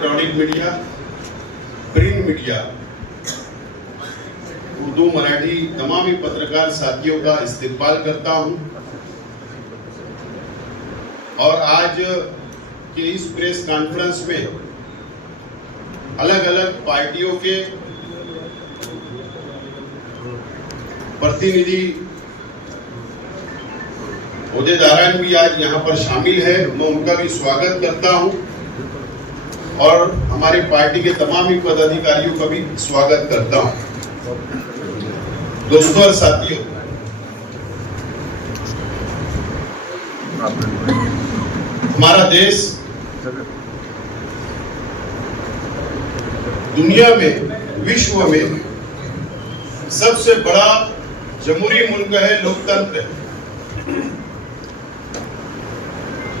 Electronic media, print media, Urdu Marathi तमाम ही पत्रकार साथियों का इस्तकबाल करता हूं और आज के इस प्रेस कॉन्फ्रेंस में अलग अलग पार्टियों के प्रतिनिधि ओहदेदारान भी आज यहाँ पर शामिल है। मैं उनका भी स्वागत करता हूं और हमारी पार्टी के तमाम ही पदाधिकारियों का भी स्वागत करता हूं। दोस्तों और साथियों, हमारा देश दुनिया में, विश्व में सबसे बड़ा जमहूरी मुल्क है, लोकतंत्र है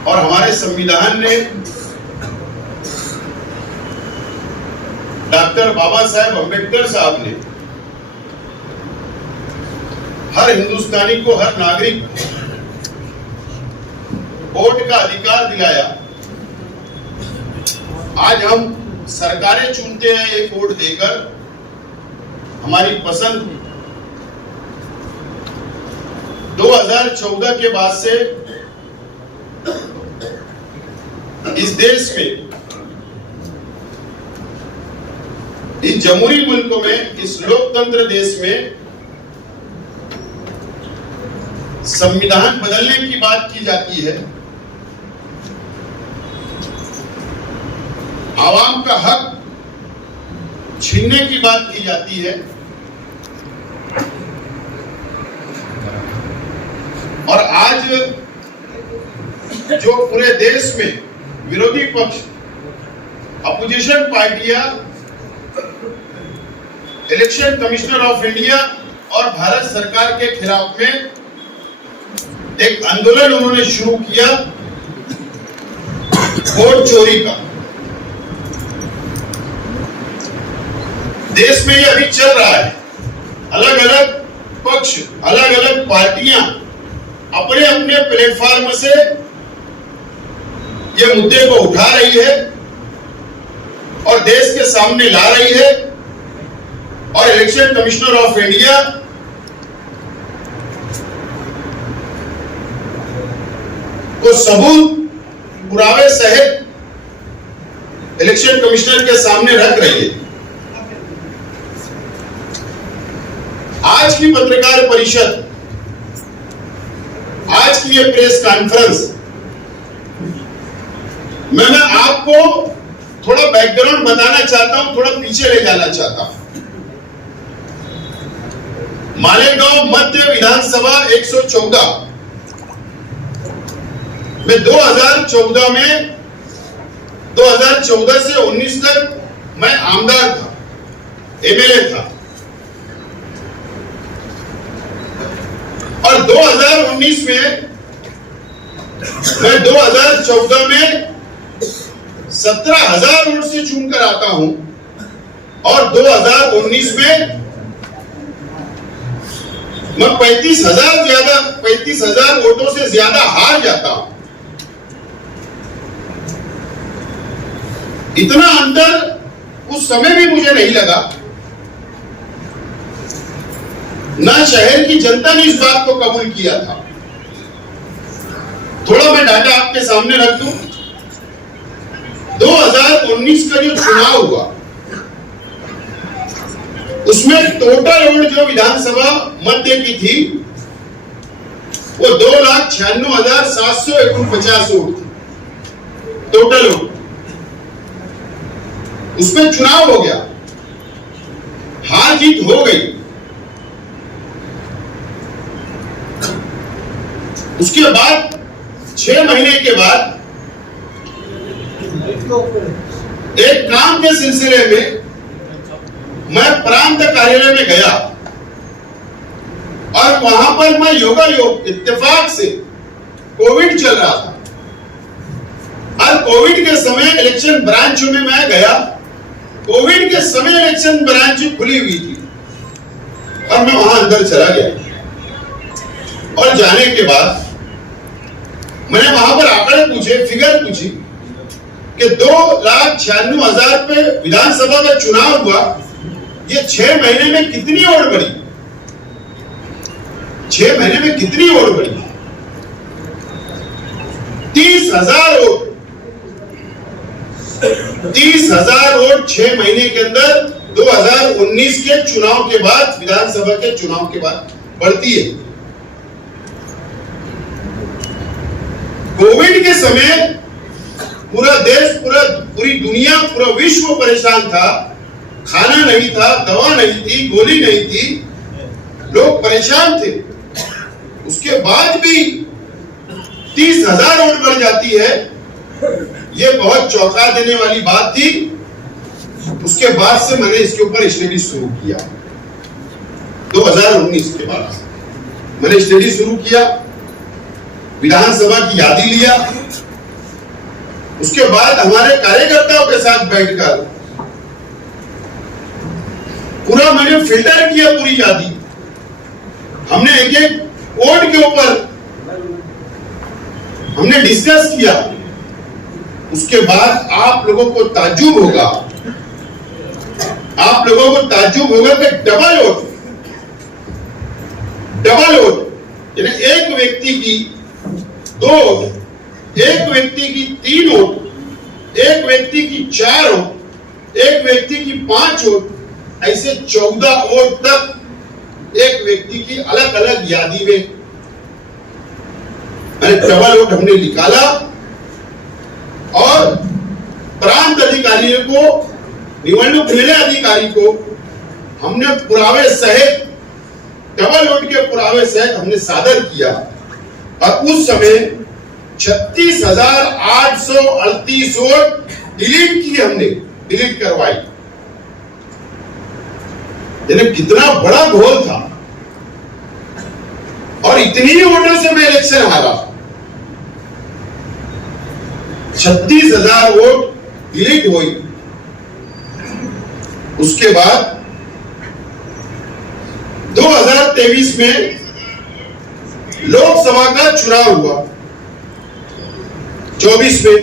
और हमारे संविधान ने डॉक्टर बाबा साहेब अम्बेडकर साहब ने हर हिंदुस्तानी को, हर नागरिक को वोट का अधिकार दिलाया। आज हम सरकारें चुनते हैं एक वोट देकर, हमारी पसंद 2014 के बाद से इस देश में, इस जमहूरी मुल्क में, इस लोकतंत्र देश में संविधान बदलने की बात की जाती है। आवाम का हक छीनने की बात की जाती है और आज जो पूरे देश में विरोधी पक्ष, अपोजिशन पार्टियां, इलेक्शन कमिश्नर ऑफ इंडिया और भारत सरकार के खिलाफ में एक आंदोलन उन्होंने शुरू किया वोट चोरी का। देश में ये अभी चल रहा है। अलग अलग पक्ष, अलग अलग पार्टियां अपने अपने प्लेटफॉर्म से ये मुद्दे को उठा रही है और देश के सामने ला रही है और इलेक्शन कमिश्नर ऑफ इंडिया को सबूत, पुरावे सहित इलेक्शन कमिश्नर के सामने रख रही है। आज की पत्रकार परिषद, आज की ये प्रेस कॉन्फ्रेंस मैं आपको थोड़ा बैकग्राउंड बताना चाहता हूं, थोड़ा पीछे ले जाना चाहता हूं। मालेगांव मध्य विधानसभा 114 में 2014 से 19 तक मैं आमदार था, एमएलए था और 2019 में मैं 2014 में 17,000 वोट से चुनकर आता हूं और 2019 में मैं 35,000 वोटों से ज्यादा हार जाता हूं। इतना अंतर उस समय भी मुझे नहीं लगा। ना शहर की जनता ने इस बात को कबूल किया था। थोड़ा मैं डाटा आपके सामने रख दूं। 2019 का जो चुनाव हुआ उसमें टोटल वोट जो विधानसभा मध्य की थी वो 2,96,749 वोट थी टोटल वोट। उसमें चुनाव हो गया, हार जीत हो गई। उसके बाद 6 महीने के बाद एक काम के सिलसिले में मैं प्रांत कार्यालय में गया और वहां पर मैं योगायोग इत्तेफाक से, कोविड चल रहा था और कोविड के समय इलेक्शन ब्रांच में मैं गया। कोविड के समय इलेक्शन ब्रांच खुली हुई थी और मैं वहां अंदर चला गया और जाने के बाद मैंने वहां पर आंकड़े पूछे, फिगर पूछी कि 2,96,000 पे विधानसभा का चुनाव हुआ, ये 6 महीने में कितनी वोट बढ़ी? 6 महीने में कितनी वोट बढ़ी? 30,000 वोट। 30,000 वोट 6 महीने के अंदर 2019 के चुनाव के बाद, विधानसभा के चुनाव के बाद बढ़ती है। कोविड के समय पूरा देश, पूरी दुनिया, पूरा विश्व परेशान था। खाना नहीं था, दवा नहीं थी, गोली नहीं थी, लोग परेशान थे। उसके बाद भी 30,000 वोट बढ़ जाती है, ये बहुत चौंका देने वाली बात थी। उसके बाद से मैंने इसके ऊपर स्टडी शुरू किया। 2019 के बाद मैंने स्टडी शुरू किया, विधानसभा की यादी लिया। उसके बाद हमारे कार्यकर्ताओं के साथ बैठकर पूरा मैंने फिल्टर किया, पूरी यादी। हमने एक एक कोड के ऊपर हमने डिस्कस किया। उसके बाद आप लोगों को ताज्जुब होगा, आप लोगों को ताज्जुब होगा कि डबल वोट, यानी एक व्यक्ति की 2 वोट, एक व्यक्ति की 3 वोट, एक व्यक्ति की 4 वोट, एक व्यक्ति की 5 वोट, ऐसे 14 वोट तक एक व्यक्ति की अलग अलग यादी में डबल वोट हमने निकाला। और प्रांत अधिकारियों को, निवडणूक निर्णय अधिकारी को हमने पुरावे सहित, डबल वोट के पुरावे सहित हमने सादर किया। और उस समय 36,838 वोट डिलीट की, हमने डिलीट करवाई। यानी कितना बड़ा घोल था। और इतनी ही वोटों से मैं इलेक्शन हारा। 36,000 वोट डिलीट हुई। उसके बाद 2023 में लोकसभा का चुनाव हुआ। 24 में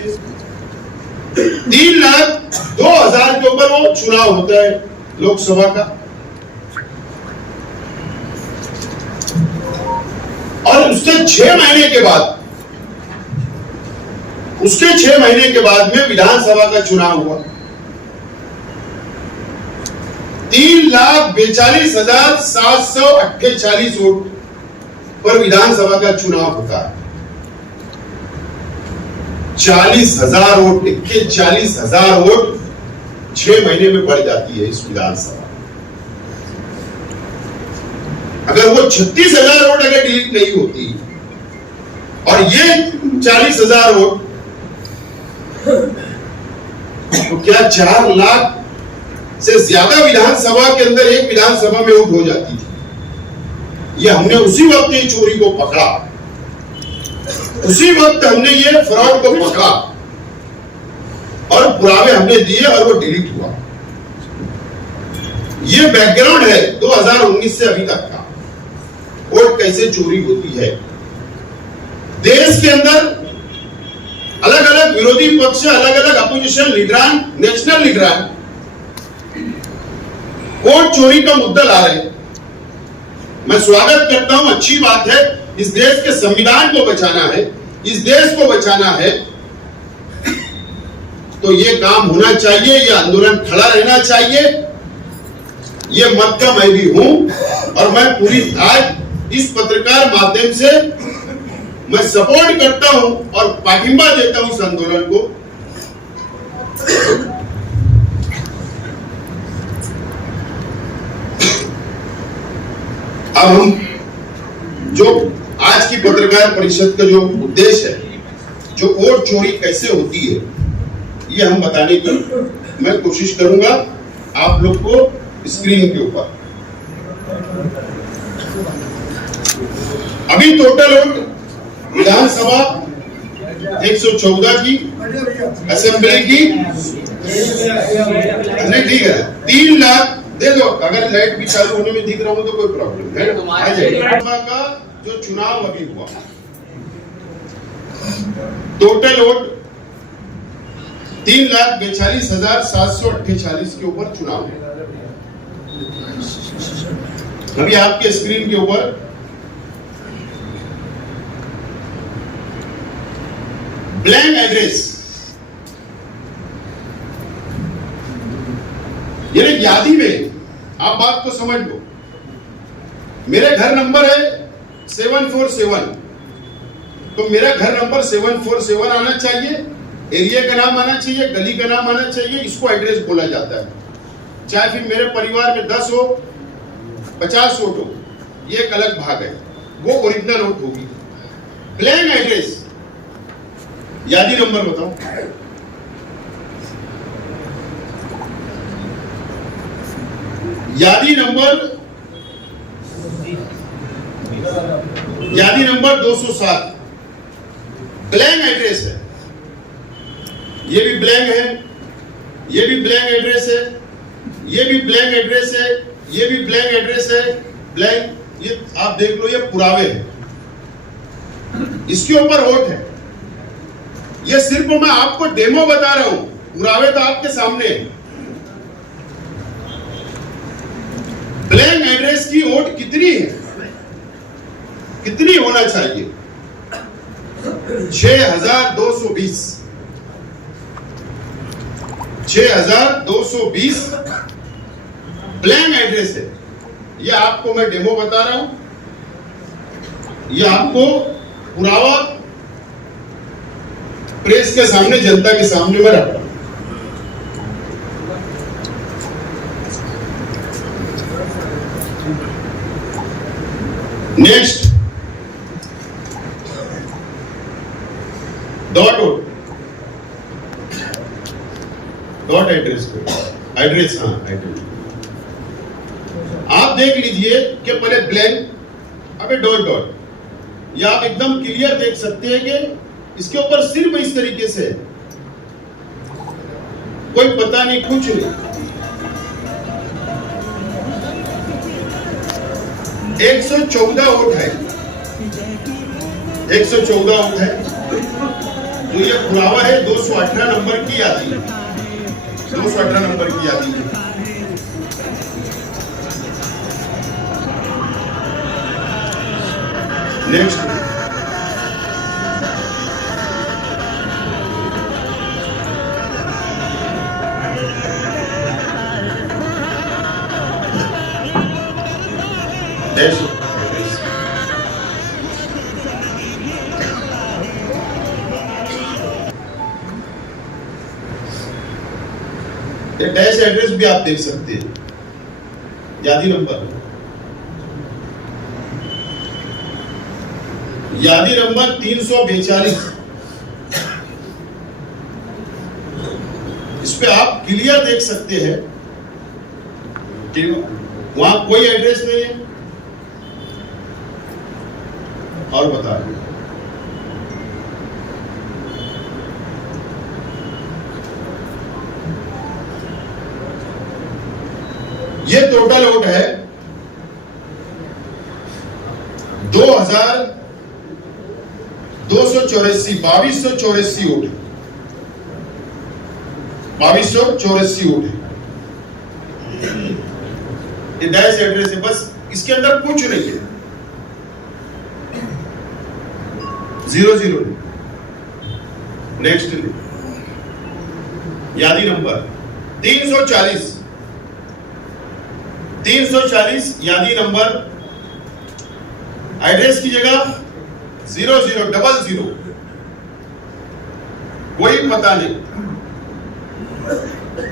3,02,000 के ऊपर वो चुनाव होता है लोकसभा का। और उसके 6 महीने के बाद, उसके 6 महीने के बाद में विधानसभा का चुनाव हुआ। 3,42,748 वोट पर विधानसभा का चुनाव होता है। 40,000 वोट, 40,000 वोट 6 महीने में बढ़ जाती है इस विधानसभा। अगर वो 36,000 वोट अगर डिलीट नहीं होती और ये 40,000 वोट, तो क्या 4 लाख से ज्यादा विधानसभा के अंदर एक विधानसभा में वोट हो जाती थी। ये हमने उसी वक्त ये चोरी को पकड़ा, उसी वक्त हमने ये फ्रॉड को पकड़ा और पुरावे हमने दिए और वो डिलीट हुआ। ये बैकग्राउंड है 2019 से अभी तक का, वोट कैसे चोरी होती है। देश के अंदर अलग अलग विरोधी पक्ष, अलग अलग अपोजिशन लीडरान, नेशनल लीडरान वोट चोरी का मुद्दा ला रहे हैं। मैं स्वागत करता हूं, अच्छी बात है। इस देश के संविधान को बचाना है, इस देश को बचाना है, तो ये काम होना चाहिए, ये आंदोलन खड़ा रहना चाहिए। ये मत का मैं भी हूं और मैं पूरी आज इस पत्रकार माध्यम से मैं सपोर्ट करता हूं और पाठिंबा देता हूं इस आंदोलन को। अब हम जो आज की पत्रकार परिषद का जो उद्देश्य है, जो वोट चोरी कैसे होती है, ये हम बताने की मैं कोशिश करूंगा आप लोग को स्क्रीन के ऊपर। अभी टोटल वोट विधानसभा 114 की, असेंबली की, नहीं ठीक है, 3 लाख दे दो। अगर लाइट भी चालू होने में दिख रहा हो तो कोई प्रॉब्लम है। का जो चुनाव अभी हुआ, टोटल वोट 3,42,748 के ऊपर चुनाव है। अभी आपके स्क्रीन के ऊपर ब्लैंक एड्रेस, यानी यादी में आप बात को समझ लो। मेरे घर नंबर है 747, तो मेरा घर नंबर 747 आना चाहिए, एरिया का नाम आना चाहिए, गली का नाम आना चाहिए, इसको एड्रेस बोला जाता है। चाहे फिर मेरे परिवार में 10 हो 50 वोट हो, ये एक अलग भाग है, वो ओरिजिनल वोट होगी। ब्लैंक एड्रेस, यादी नंबर बताओ। यादी नंबर 207 ब्लैंक एड्रेस है। ये भी ब्लैंक है, ये भी ब्लैंक एड्रेस है, ये भी ब्लैंक एड्रेस है, ये भी ब्लैंक एड्रेस है, ब्लैंक। ये आप देख लो, ये पुरावे हैं, इसके ऊपर वोट है। ये सिर्फ मैं आपको डेमो बता रहा हूं, पुरावे तो आपके सामने है। ब्लैंक एड्रेस की वोट कितनी है, कितनी होना चाहिए? 6,220 6,220 ब्लैंक एड्रेस है। ये आपको मैं डेमो बता रहा हूं, ये आपको पुरावा प्रेस के सामने, जनता के सामने में रखा। नेक्स्ट, डॉट एड्रेस पे, एड्रेस, हाँ एड्रेस। आप देख लीजिए कि पहले ब्लैंक, अबे डॉट, ये आप एकदम क्लियर देख सकते हैं कि इसके ऊपर सिर्फ इस तरीके से, कोई पता नहीं, कुछ नहीं। 114 वोट है, 114 वोट है। जो ये पुरावा है 218 नंबर की यादी, 218 नंबर की यादी। नेक्स्ट, डैश एड्रेस भी आप देख सकते हैं, यादी नंबर, यादी नंबर 342। इस पे आप क्लियर देख सकते हैं कि वहां कोई एड्रेस नहीं है। और बता रहे, ये टोटल वोट है 2,284, 2,284 वोट है, 2,284 वोट है। ये डैश एड्रेस है, बस इसके अंदर कुछ नहीं है, 00। नेक्स्ट, यादी नंबर 340, 340 यादी नंबर, एड्रेस की जगह 0000, कोई पता नहीं,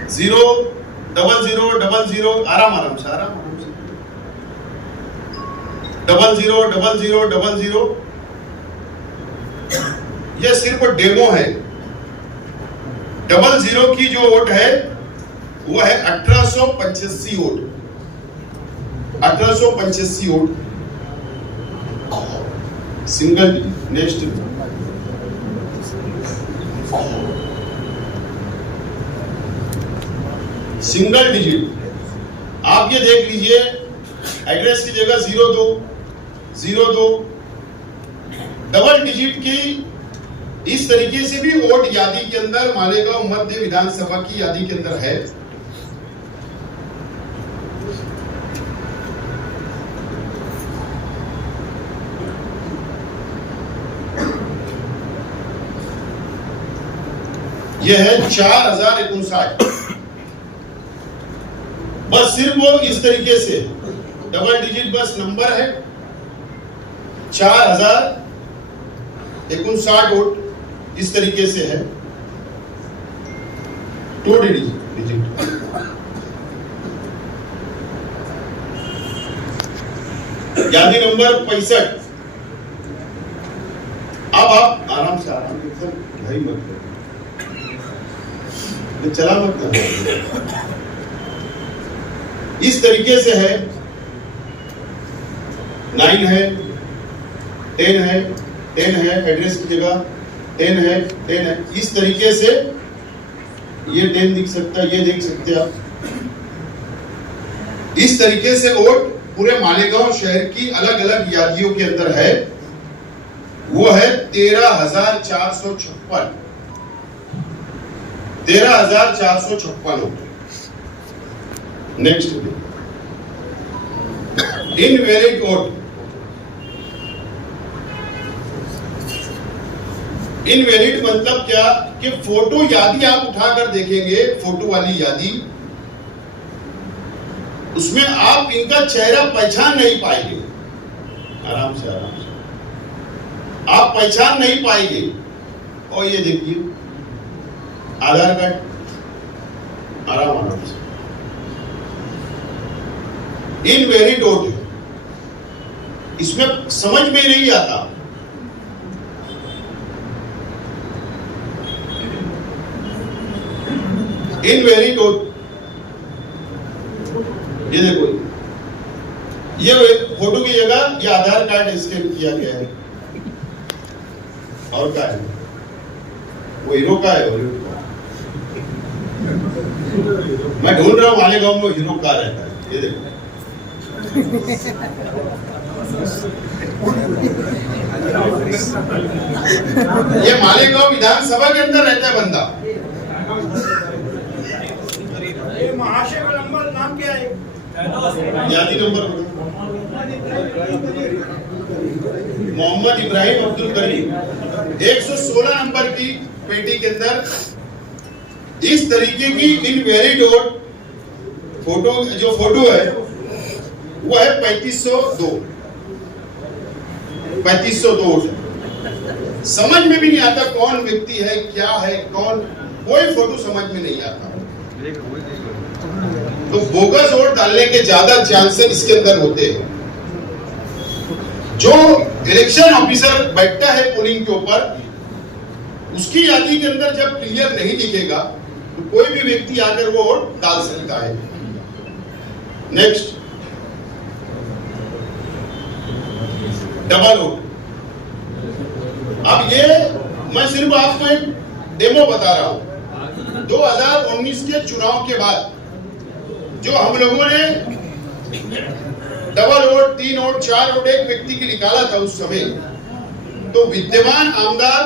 00000, आराम से 00000। यह सिर्फ डेमो है। 00 की जो वोट है वो है 1885 vote, 1885 vote, single. Next, single digit, आप ये देख लीजिए, एड्रेस की जगह 0202, डबल डिजिट की इस तरीके से भी वोट यादी के अंदर मालेगांव मध्य विधानसभा की यादी के अंदर है। यह है 4059। बस सिर्फ वो इस तरीके से डबल डिजिट बस नंबर है 4059 वोट इस तरीके से है 2 डिजिट। यादी नंबर 65। अब आप आराम से भाई मत करो, चला मत करो। इस तरीके से है 9 है 10 है 10 है एड्रेस की जगह 10 है 10 है। इस तरीके से ये 10 दिख सकता है, ये देख सकते हैं आप। इस तरीके से वोट पूरे मालेगांव शहर की अलग अलग यादियों के अंदर है। वो है 13,456। 13,456 vote. Next invalid vote. Invalid मतलब क्या कि फोटो यादी आप उठाकर देखेंगे, फोटो वाली यादी, उसमें आप इनका चेहरा पहचान नहीं पाएंगे। आराम से आप पहचान नहीं पाएंगे। और ये देखिए आधार कार्ड, आराम से इनवैलिड वोट है। इसमें समझ में नहीं आता। इनवैलिड वोट, ये देखो, ये फोटो की जगह ये आधार कार्ड स्कैन किया गया है। और क्या है? वो हीरो का है। मैं ढूंढ रहा हूं मालेगांव में हीरो का रहता है। ये देखो ये मालेगांव विधानसभा के अंदर रहता है बंदा। ये महाशय का नंबर नाम क्या है? यादी नंबर मोहम्मद इब्राहिम अब्दुल करीम। 116 नंबर की पेटी के अंदर इस तरीके की इनवैलिड वोट फोटो, जो फोटो है वो है 3502 वोट। समझ में भी नहीं आता कौन व्यक्ति है, क्या है, कौन, कोई फोटो समझ में नहीं आता। तो बोगस वोट डालने के ज्यादा चांसेस इसके अंदर होते हैं। जो इलेक्शन ऑफिसर बैठता है पोलिंग के ऊपर, उसकी यादी के अंदर जब क्लियर नहीं दिखेगा तो कोई भी व्यक्ति आकर वो वोट डाल सकता है। Next double vote. अब ये मैं सिर्फ आपको एक डेमो बता रहा हूं। 2019 के चुनाव के बाद जो हम लोगों ने डबल वोट, 3 वोट, 4 वोट एक व्यक्ति की निकाला था उस समय, तो विद्यमान आमदार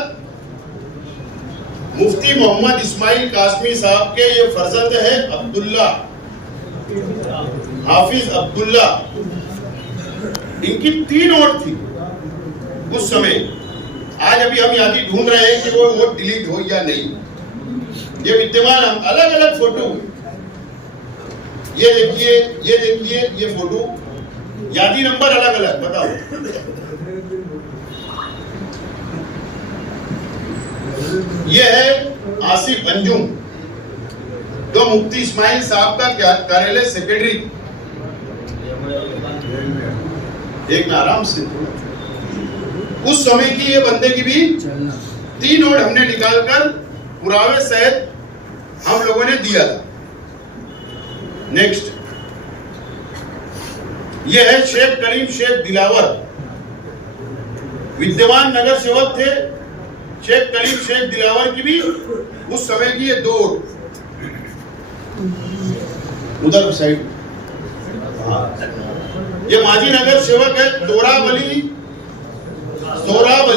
मुफ्ती मोहम्मद इस्माइल कासमी साहब के ये फर्जंद है अब्दुल्ला, हाफिज अब्दुल्ला, इनकी 3 वोट थी उस समय। आज अभी हम यादी ढूंढ रहे हैं कि वो वोट डिलीट हो या नहीं। ये विद्यमान अलग अलग फोटो, ये देखिए, ये देखिए, ये फोटो, यादी नंबर अलग अलग। बताओ ये है आसिफ अंजुम, जो मुफ्ती इस्माइल साहब का कार्यालय सेक्रेटरी। एक आराम से, उस समय की ये बंदे की भी 3 वोट हमने निकालकर पुरावे सहित हम लोगों ने दिया था। नेक्स्ट ये है शेख करीम शेख दिलावर, विद्यमान नगर सेवक थे। शेख करीम शेख दिलावर की भी उस समय की ये 2 वोट। उधर साइड ये माजी नगर सेवक है तोरा वली सोराब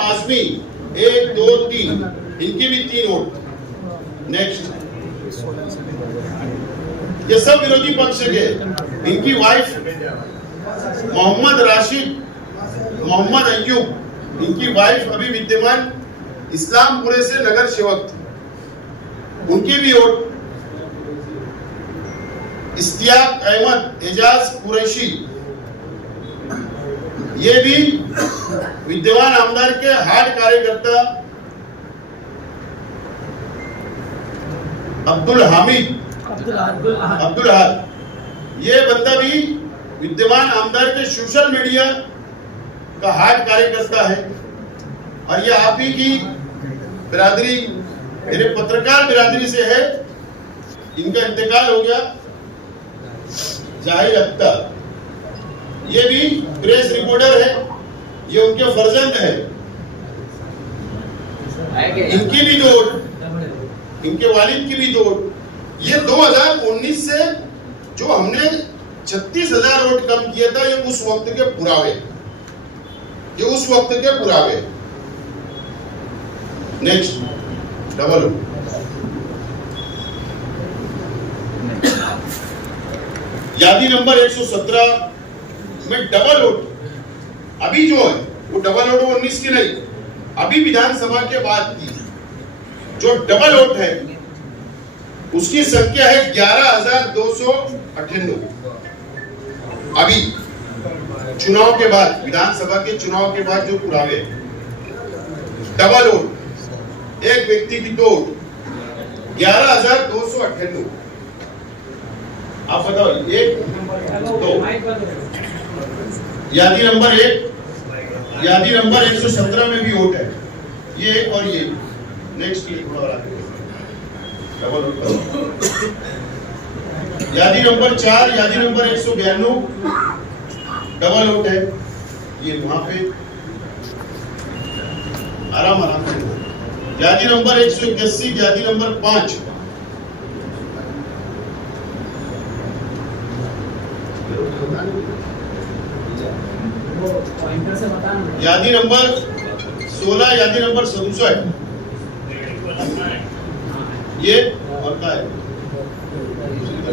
आजमी 1 2 3, इनकी भी 3 वोट। नेक्स्ट, ये सब विरोधी पक्ष के। इनकी वाइफ मोहम्मद राशिद, मोहम्मद अय्यूब, इनकी वाइफ अभी विद्यमान इस्लामपुरे से नगर सेवक थी, उनकी भी वोट। इस्तियाक अहमद एजाज कुरैशी, ये भी विद्यमान आमदार के हार्ड कार्यकर्ता। अब्दुल हामिद, ये बंदा भी विद्यमान आमदार के सोशल मीडिया का हार्ड कार्यकर्ता है। और ये आप ही की बिरादरी, मेरे पत्रकार बिरादरी से है। इनका इंतकाल हो गया। जाहिर अख्तर, ये भी प्रेस रिपोर्टर है, ये उनके फर्जंद है। इनकी भी 2 वोट, इनके वालिद की भी 2 वोट। ये 2019 से जो हमने 36,000 वोट कम किया था, ये उस वक्त के पुरावे, ये उस वक्त के पुरावे। Next, double vote. यादी नंबर 117 में डबल वोट अभी जो है वो डबल वोट 19 की नहीं, अभी विधानसभा के बाद की जो डबल वोट है उसकी संख्या है 11,298। अभी चुनाव के बाद, विधानसभा के चुनाव के बाद जो पुरावे डबल वोट, एक व्यक्ति की 2 वोट, 11,298। आप बताओ, 1 2। यादी नंबर 1, यादी नंबर 117 में भी वोट है, ये और ये। नेक्स्ट, यादी नंबर 4, यादी नंबर 192 डबल वोट है। ये वहां पे आराम से। यादी नंबर 181, यादी नंबर 5, यादी नंबर 16, यादी नंबर 67, ये और क्या है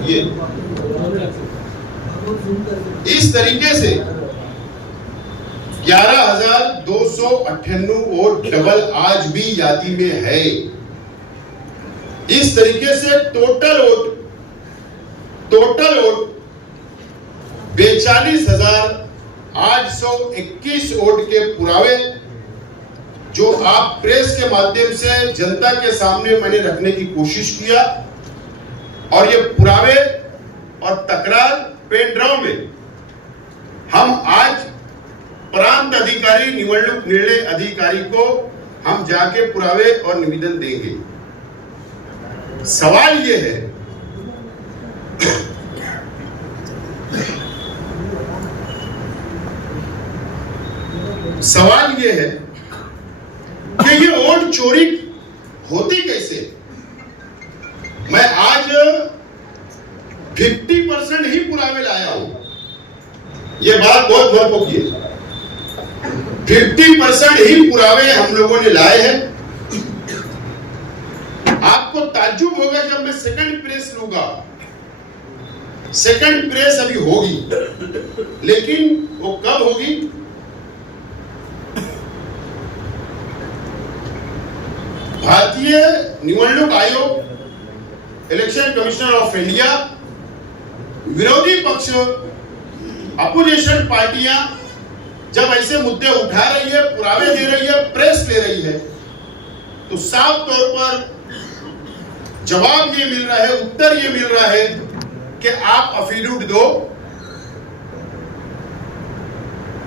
ये। इस तरीके से 11,298 वोट डबल आज भी यादी में है। इस तरीके से टोटल वोट 42,821 वोट के पुरावे जो आप प्रेस के माध्यम से जनता के सामने मैंने रखने की कोशिश किया। और ये पुरावे और तकरार पेन ड्राव में हम आज प्रांत अधिकारी, निवडणूक निर्णय अधिकारी को हम जाके पुरावे और निवेदन देंगे। सवाल ये है कि ये वोट चोरी होती कैसे। मैं आज 50% ही पुरावे लाया हूं, ये बात बहुत महत्वपूर्ण है। 50% ही पुरावे हम लोगों ने लाए हैं। आपको ताज्जुब होगा जब मैं सेकंड प्रेस लूंगा। सेकंड प्रेस अभी होगी, लेकिन वो कब होगी? भारतीय निवडणूक आयोग, इलेक्शन कमिश्नर ऑफ इंडिया, विरोधी पक्ष, अपोजिशन पार्टियां जब ऐसे मुद्दे उठा रही है, पुरावे दे रही है, प्रेस ले रही है, तो साफ तौर पर जवाब ये मिल रहा है, उत्तर ये मिल रहा है कि आप अफिडेविट दो,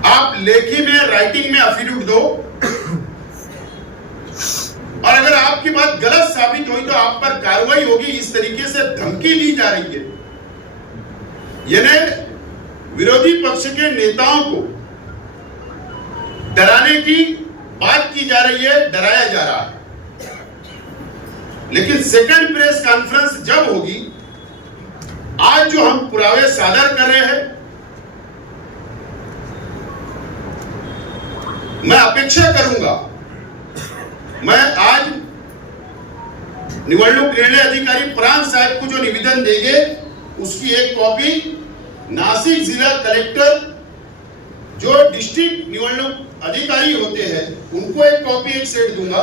आप लेखी में, राइटिंग में अफिडेविट दो, और अगर आपकी बात गलत साबित हुई तो आप पर कार्रवाई होगी। इस तरीके से धमकी दी जा रही है। यानी विरोधी पक्ष के नेताओं को डराने की बात की जा रही है, डराया जा रहा है। लेकिन सेकंड प्रेस कॉन्फ्रेंस जब होगी, आज जो हम पुरावे सादर कर रहे हैं, मैं अपेक्षा करूंगा, मैं आज निवडणूक निर्णय अधिकारी प्रांत साहब को जो निवेदन देंगे उसकी एक कॉपी नासिक जिला कलेक्टर जो डिस्ट्रिक्ट निवडणूक अधिकारी होते हैं उनको एक कॉपी एक सेट दूंगा,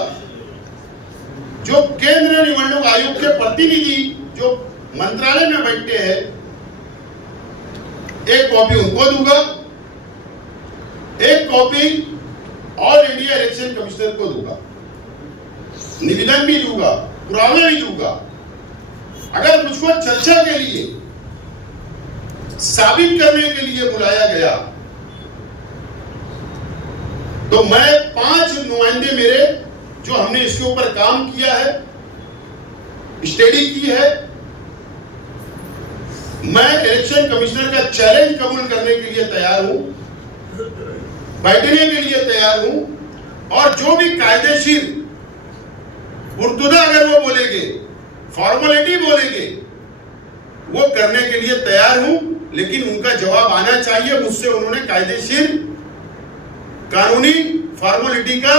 जो केंद्र निवडणूक आयोग के प्रतिनिधि जो मंत्रालय में बैठते हैं एक कॉपी उनको दूंगा, एक copy all India election commissioner को दूंगा, निवेदन भी दूंगा, पुरावे भी दूंगा। अगर मुझको चर्चा के लिए साबित करने के लिए बुलाया गया तो मैं 5 नुमाइंदे मेरे जो हमने इसके ऊपर काम किया है, स्टडी की है, मैं इलेक्शन कमिश्नर का चैलेंज कबूल करने के लिए तैयार हूं, बैठने के लिए तैयार हूं, और जो भी कायदेशीर मुर्तदा अगर वो बोलेंगे, फॉर्मेलिटी बोलेंगे, वो करने के लिए तैयार हूं, लेकिन उनका जवाब आना चाहिए मुझसे। उन्होंने कायदेशीर कानूनी फॉर्मेलिटी का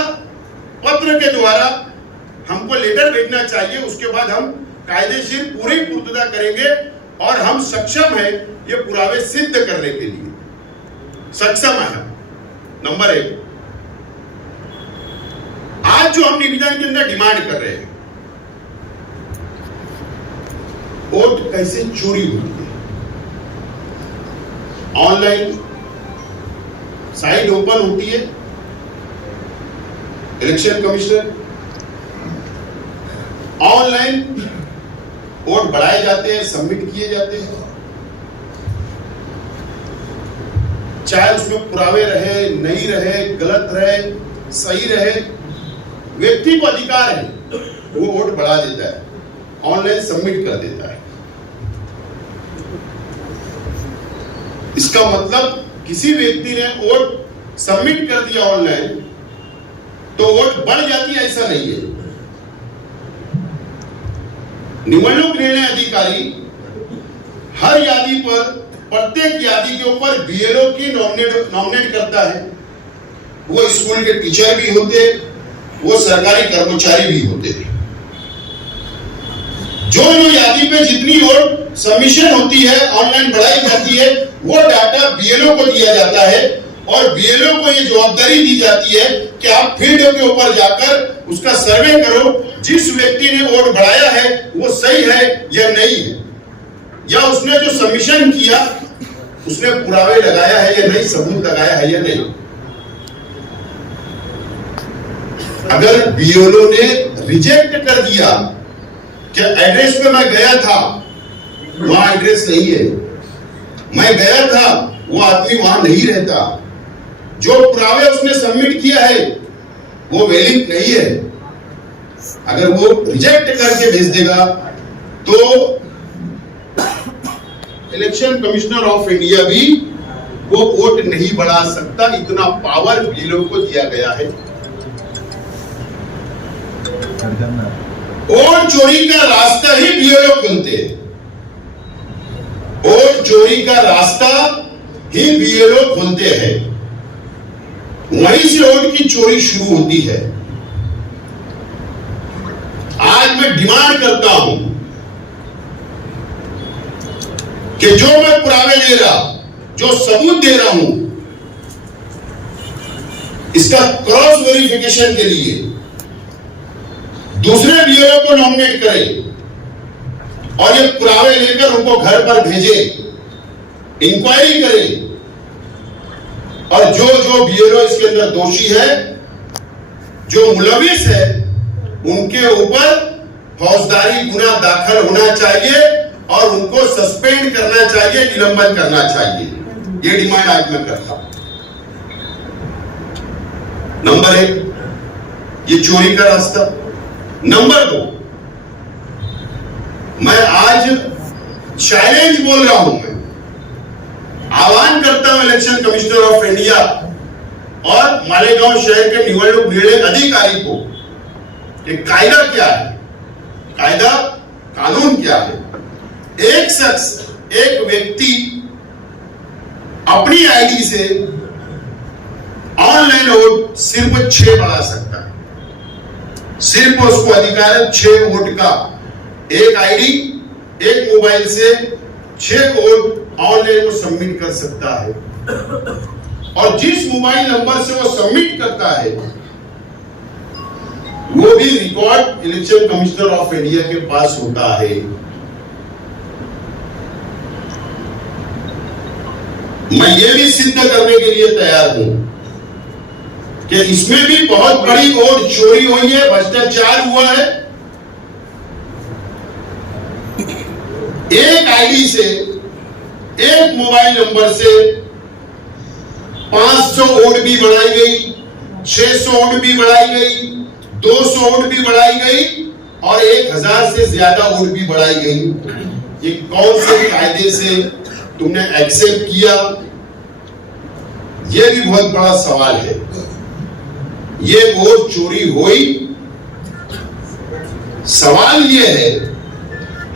पत्र के द्वारा हमको लेटर भेजना चाहिए, उसके बाद हम कायदेशीर पूरी मुर्तदा करेंगे और हम सक्षम है ये पुरावे सिद्ध करने के लिए सक्षम है। नंबर 1, आज जो हम निवेदन के अंदर डिमांड कर रहे हैं, वोट कैसे चोरी होती है, ऑनलाइन साइट ओपन होती है, इलेक्शन कमिश्नर ऑनलाइन वोट बढ़ाए जाते हैं, सबमिट किए जाते हैं, चाहे उसमें पुरावे रहे, नहीं रहे, गलत रहे, सही रहे, व्यक्ति को अधिकार है वो वोट बढ़ा देता है, ऑनलाइन सबमिट कर देता है। इसका मतलब किसी व्यक्ति ने वोट सबमिट कर दिया ऑनलाइन तो वोट बढ़ जाती है, ऐसा नहीं है। निवडणूक निर्णय अधिकारी हर यादी पर, प्रत्येक यादी के ऊपर बीएलओ की नॉमिनेट करता है। वो स्कूल के टीचर भी होते, वो सरकारी कर्मचारी भी होते। जो यादी पे जितनी वोट सबमिशन होती है, ऑनलाइन बढ़ाई जाती है, वो डाटा बीएलओ को दिया जाता है और बीएलओ को ये जवाबदारी दी जाती है कि आप फील्ड के ऊपर जाकर उसका सर्वे करो, जिस व्यक्ति ने वोट बढ़ाया है वो सही है या नहीं है, या उसने जो सबमिशन किया उसने पुरावे लगाया है या नहीं, सबूत लगाया है या नहीं। अगर बीएलओ ने रिजेक्ट कर दिया कि एड्रेस पे मैं गया था, वहां एड्रेस नहीं है, मैं गया था, वो आदमी वहां नहीं रहता, जो पुरावे उसने सबमिट किया है वो वैलिड नहीं है, अगर वो रिजेक्ट करके भेज देगा तो इलेक्शन कमिश्नर ऑफ इंडिया भी वो वोट नहीं बढ़ा सकता। इतना पावर बीएलओ को दिया गया है। वोट चोरी का रास्ता ही बीएलओ खुलते हैं, वोट चोरी का रास्ता ही बीएलओ खोलते हैं, वहीं से वोट की चोरी शुरू होती है। आज मैं डिमांड करता हूं कि जो मैं पुरावे दे रहा, जो सबूत दे रहा हूं, इसका क्रॉस वेरिफिकेशन के लिए दूसरे बीएलओ को नॉमिनेट करें और ये पुरावे लेकर उनको घर पर भेजे, इंक्वायरी करें, और जो जो बीएलओ इसके अंदर दोषी है, जो मुलविस है, उनके ऊपर फौजदारी गुना दाखिल होना चाहिए और उनको सस्पेंड करना चाहिए, निलंबन करना चाहिए। ये डिमांड आज मैं करता हूं। नंबर 1 ये चोरी का रास्ता। नंबर 2 मैं आज चैलेंज बोल रहा हूं, मैं आह्वान करता हूं इलेक्शन कमिश्नर ऑफ इंडिया और मालेगांव शहर के निवडणूक निर्णय अधिकारी को कि कायदा क्या है, कायदा कानून क्या है। एक शख्स, एक व्यक्ति अपनी आईडी से ऑनलाइन वोट सिर्फ 6 बढ़ा सकता है। सिर्फ उसको अधिकार है 6 वोट का, एक आईडी, एक मोबाइल से 6 वोट ऑनलाइन वो सबमिट कर सकता है। और जिस मोबाइल नंबर से वो सबमिट करता है वो भी record election commissioner of India के पास होता है। मैं ये भी सिद्ध करने के लिए तैयार हूं कि इसमें भी बहुत बड़ी वोट चोरी हुई है, भ्रष्टाचार हुआ है। एक आईडी से, एक मोबाइल नंबर से 500 वोट भी बढ़ाई गई, 600 वोट भी बढ़ाई गई, 200 वोट भी बढ़ाई गई और 1000 से ज्यादा वोट भी बढ़ाई गई। ये कौन से कायदे से तुमने एक्सेप्ट किया? यह भी बहुत बड़ा सवाल है। ये वोट चोरी हुई। सवाल ये है,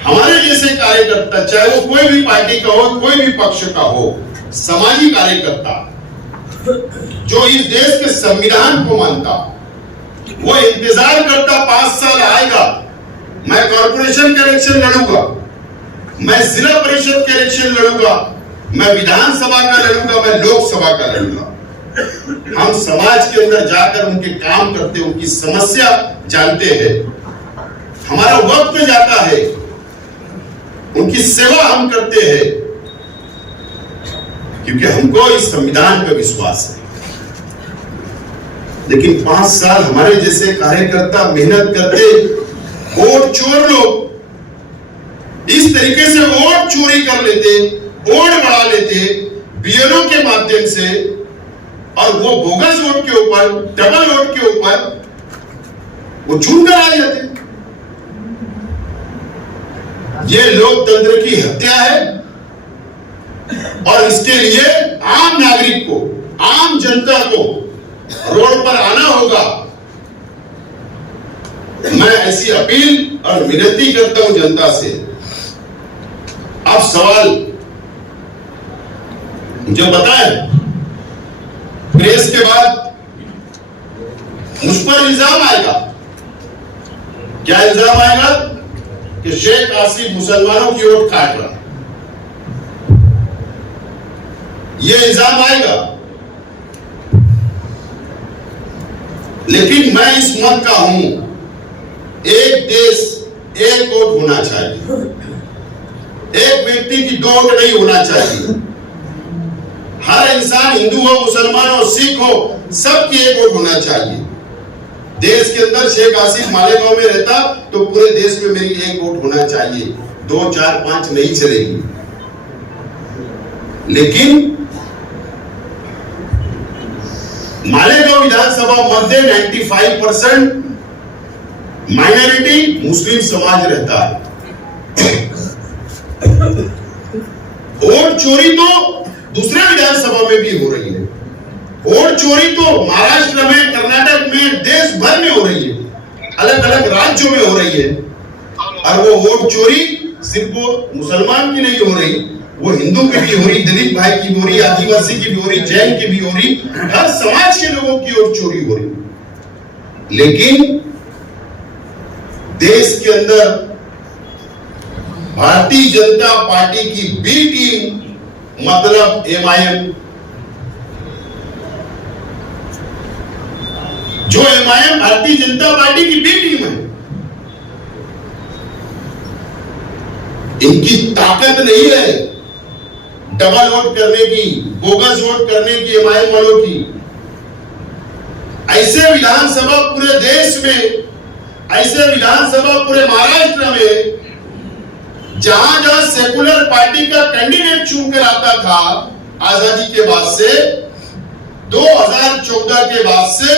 हमारे जैसे कार्यकर्ता, चाहे वो कोई भी पार्टी का हो, कोई भी पक्ष का हो, समाजी कार्यकर्ता जो इस देश के संविधान को मानता, वो इंतजार करता 5 साल आएगा, मैं कॉर्पोरेशन के इलेक्शन लड़ूंगा, मैं जिला परिषद के इलेक्शन लड़ूंगा, मैं विधानसभा का लड़ूंगा, मैं लोकसभा का लड़ूंगा। हम समाज के अंदर जाकर उनके काम करते, उनकी समस्या जानते हैं, हमारा वक्त जाता है, उनकी सेवा हम करते हैं, क्योंकि हमको इस संविधान पर विश्वास है। लेकिन 5 साल हमारे जैसे कार्यकर्ता मेहनत करते, वोट चोर लोग इस तरीके से वोट चोरी कर लेते, वोट बढ़ा लेते बीएलओ के माध्यम से, और वो बोगस वोट के ऊपर, डबल वोट के ऊपर वो चुन कर आ जाते। ये लोकतंत्र की हत्या है और इसके लिए आम नागरिक को, आम जनता को रोड पर आना होगा। मैं ऐसी अपील और विनती करता हूं जनता से। अब सवाल मुझे बताएं, प्रेस के बाद मुझ पर इल्जाम आएगा, क्या इल्जाम आएगा? कि शेख आसिफ मुसलमानों की वोट काट रहा, यह इल्जाम आएगा। लेकिन मैं इस मत का हूं, एक देश एक वोट होना चाहिए, एक व्यक्ति की 2 वोट नहीं होना चाहिए। हर इंसान, हिंदू हो, मुसलमान हो, सिख हो, सबकी एक वोट होना चाहिए। देश के अंदर शेख आसिफ मालेगांव में रहता तो पूरे देश में मेरी एक वोट होना चाहिए, 2, 4, 5 नहीं चलेगी। लेकिन मालेगांव विधानसभा मध्य 95% माइनॉरिटी मुस्लिम समाज रहता है। वोट चोरी तो दूसरे विधानसभा में भी हो रही है, वोट चोरी तो महाराष्ट्र में, कर्नाटक में, देश भर में हो रही है, अलग अलग राज्यों में हो रही है। और वो वोट चोरी सिर्फ वो मुसलमान की नहीं हो रही, वो हिंदू की भी हो रही, दलित भाई की भी हो रही, आदिवासी की भी हो रही, जैन की भी हो रही, हर समाज के लोगों की वोट चोरी हो रही। लेकिन देश के अंदर भारतीय जनता पार्टी की बी टीम, मतलब एमआईएम, जो एमआईएम भारतीय जनता पार्टी की बी टीम है, इनकी ताकत नहीं है डबल वोट करने की, बोगस वोट करने की एमआईएम वालों की। ऐसे विधानसभा पूरे देश में, ऐसे विधानसभा पूरे महाराष्ट्र में, जहां जहां सेकुलर पार्टी का कैंडिडेट चुनकर आता था आजादी के बाद से, 2014 के बाद से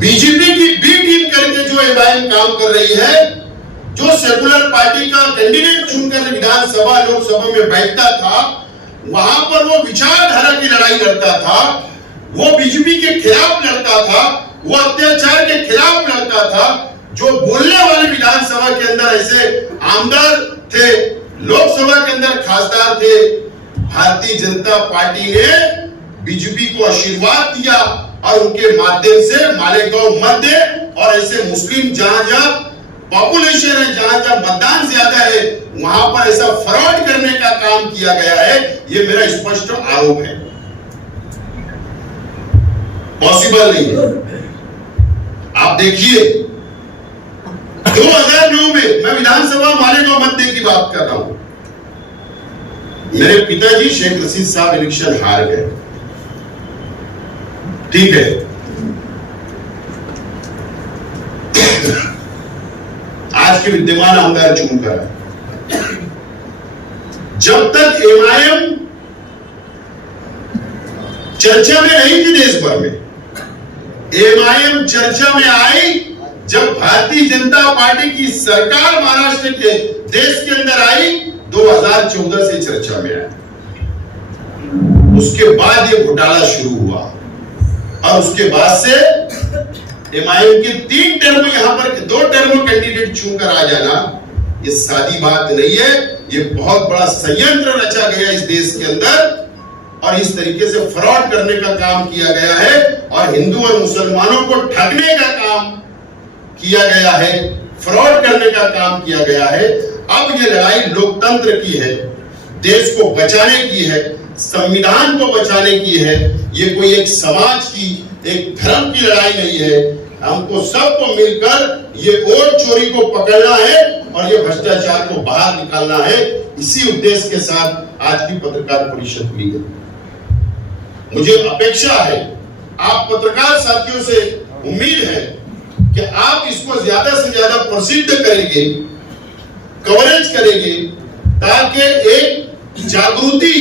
बीजेपी की बी टीम करके जो एमआईएम काम कर रही है, जो सेकुलर पार्टी का कैंडिडेट चुनकर विधानसभा लोकसभा में बैठता था, वहां पर वो विचारधारा की लड़ाई लड़ता था, वो बीजेपी के खिलाफ लड़ता था, वो अत्याचार के खिलाफ लड़ता था। जो बोलने वाले विधानसभा के अंदर ऐसे आमदार थे, लोकसभा के अंदर खासदार थे, भारतीय जनता पार्टी ने बीजेपी को आशीर्वाद दिया और उनके माध्यम से मालेगांव मध्य और ऐसे मुस्लिम जहां जहां पॉपुलेशन है, जहां जहां मतदान ज्यादा है, वहां पर ऐसा फ्रॉड करने का काम किया गया है। ये मेरा स्पष्ट आरोप है। पॉसिबल नहीं है। आप देखिए 2009 में मैं विधानसभा मालेगांव मध्य की बात कर रहा हूं। मेरे पिताजी शेख रशीद साहब इलेक्शन हार गए, ठीक है। आज के विद्यमान आमदार चुनकर जब तक एमआईएम चर्चा में रही थी देश भर में, एमआईएम चर्चा में आई जब भारतीय जनता पार्टी की सरकार महाराष्ट्र के देश के अंदर आई, 2014 से चर्चा में आया। उसके बाद ये घोटाला शुरू हुआ और उसके बाद से एमआईएम के 3 टर्म यहां पर 2 टर्म कैंडिडेट चुनकर आ जाना, ये सादी बात नहीं है। ये बहुत बड़ा संयंत्र रचा गया इस देश के अंदर और इस तरीके से फ्रॉड करने का काम किया गया है और हिंदू और मुसलमानों को ठगने का काम किया गया है, फ्रॉड करने का काम किया गया है। अब ये लड़ाई लोकतंत्र की है, देश को बचाने की है, संविधान को बचाने की है। ये कोई एक समाज की, एक धर्म की लड़ाई नहीं है। हमको सबको मिलकर ये वोट चोरी को पकड़ना है और ये भ्रष्टाचार को बाहर निकालना है। इसी उद्देश्य के साथ आज की पत्रकार परिषद हुई है। मुझे अपेक्षा है, आप पत्रकार साथियों से उम्मीद है कि आप इसको ज्यादा से ज्यादा प्रसिद्ध करेंगे, कवरेज करेंगे, ताकि एक जागृति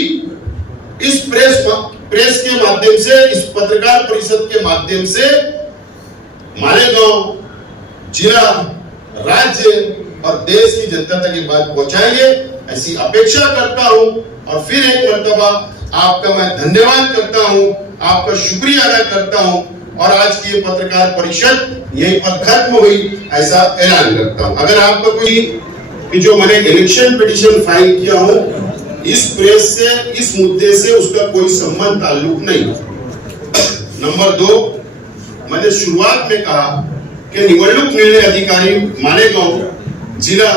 इस प्रेस के माध्यम से, इस पत्रकार परिषद के माध्यम से मालेगांव जिला, राज्य और देश की जनता तक ये बात पहुंचाएंगे, ऐसी अपेक्षा करता हूं। और फिर एक मर्तबा आपका मैं धन्यवाद करता हूं, आपका शुक्रिया अदा करता हूं और आज की ये पत्रकार परिषद यहीं पर खत्म हुई, ऐसा ऐलान करता हूं। अगर आपका कोई कि जो मैंने इलेक्शन पिटीशन फाइल किया हो, इस प्रेस से, इस मुद्दे से उसका कोई संबंध ताल्लुक नहीं। नंबर 2, मैंने शुरुआत में कहा कि निवडणूक निर्णय अधिकारी मालेगांव जिला,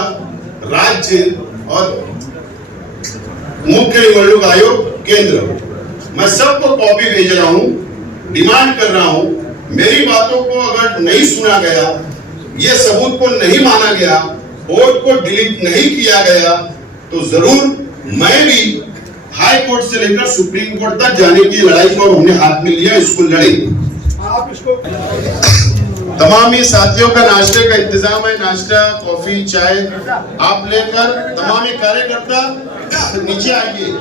राज्य और मुख्य निवडणूक आयोग केंद्र, मैं सबको कॉपी भेज रहा हूं, डिमांड कर रहा हूं। मेरी बातों को अगर नहीं सुना गया, ये सबूत को नहीं माना गया, वोट को डिलीट नहीं किया गया, तो जरूर मैं भी हाई कोर्ट से लेकर सुप्रीम कोर्ट तक जाने की लड़ाई को हमने हाथ में लिया, इसको लड़ेंगे। आप इसको तमाम ही साथियों का नाश्ते का इंतजाम है, नाश्ता, कॉफी, चाय आप लेकर तमाम कार्यकर्ता नीचे आइए।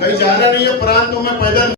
कहीं जाना नहीं है, प्रांतों में पैदल